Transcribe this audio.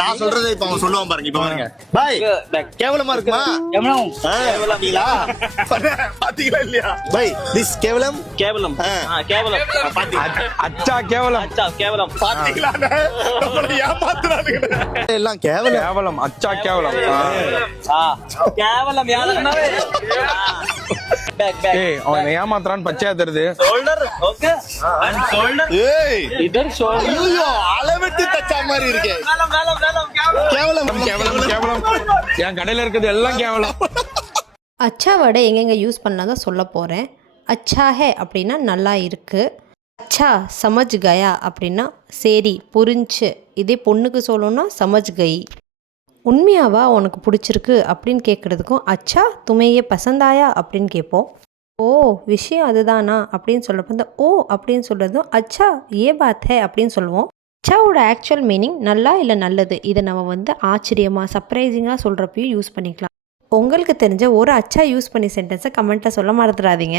நான் சொல்றதை இப்ப அவன் சொல்லுவான் பாருங்க. இப்ப பாருங்க பாய், கேவலமா இருக்குமா? பாத்தீங்களா பாத்தீங்களா இல்லையா பாய்? திஸ் கேவலம் கேவலம் கேவலம் அச்சா கேவலம் கேவலம் பாத்தீங்களா? நம்மள ஏமாத்துறானுங்க எல்லாம். கேவலம் கேவலம் அச்சா கேவலம். கேவலம் யாருன்னாவே ஏய் அவன் ஏமாத்துறான்னு பச்சையா தெரியுது. ஷோல்டர் ஓகே அண்ட் ஷோல்டர் ஏய் இதர் ஷோல்டர் ஐயோ அளவெட்டு தச்சா மாதிரி இருக்கே. கேவலம் கேவலம் கேவலம் என் கடையில இருக்கிறது எல்லாம் கேவலம். அச்சா வேர்டை எங்கெங்கே யூஸ் பண்ணாதான் சொல்ல போகிறேன். அச்சா ஹே அப்படின்னா நல்லா இருக்குது. அச்சா சமஜ் கயா அப்படின்னா சரி புரிஞ்சு. இதே பொண்ணுக்கு சொல்லணும்னா சமஜ் கை. உண்மையாவா உனக்கு பிடிச்சிருக்கு அப்படின்னு கேட்குறதுக்கும் அச்சா துமையே பசந்தாயா அப்படின்னு கேட்போம். ஓ விஷயம் அதுதானா அப்படின்னு சொல்கிறப்ப இந்த ஓ அப்படின்னு சொல்கிறதும் அச்சா ஏ பாத் ஹே அப்படின்னு சொல்லுவோம். அச்சாவோட ஆக்சுவல் மீனிங் நல்லா இல்லை நல்லது. இதை நம்ம ஆச்சரியமாக சர்ப்ரைசிங்காக சொல்கிறப்பையும் யூஸ் பண்ணிக்கலாம். உங்களுக்கு தெரிஞ்ச ஒரு அச்சா யூஸ் பண்ணி சென்டென்ஸை கமெண்ட்டில் சொல்ல மறந்துடாதீங்க.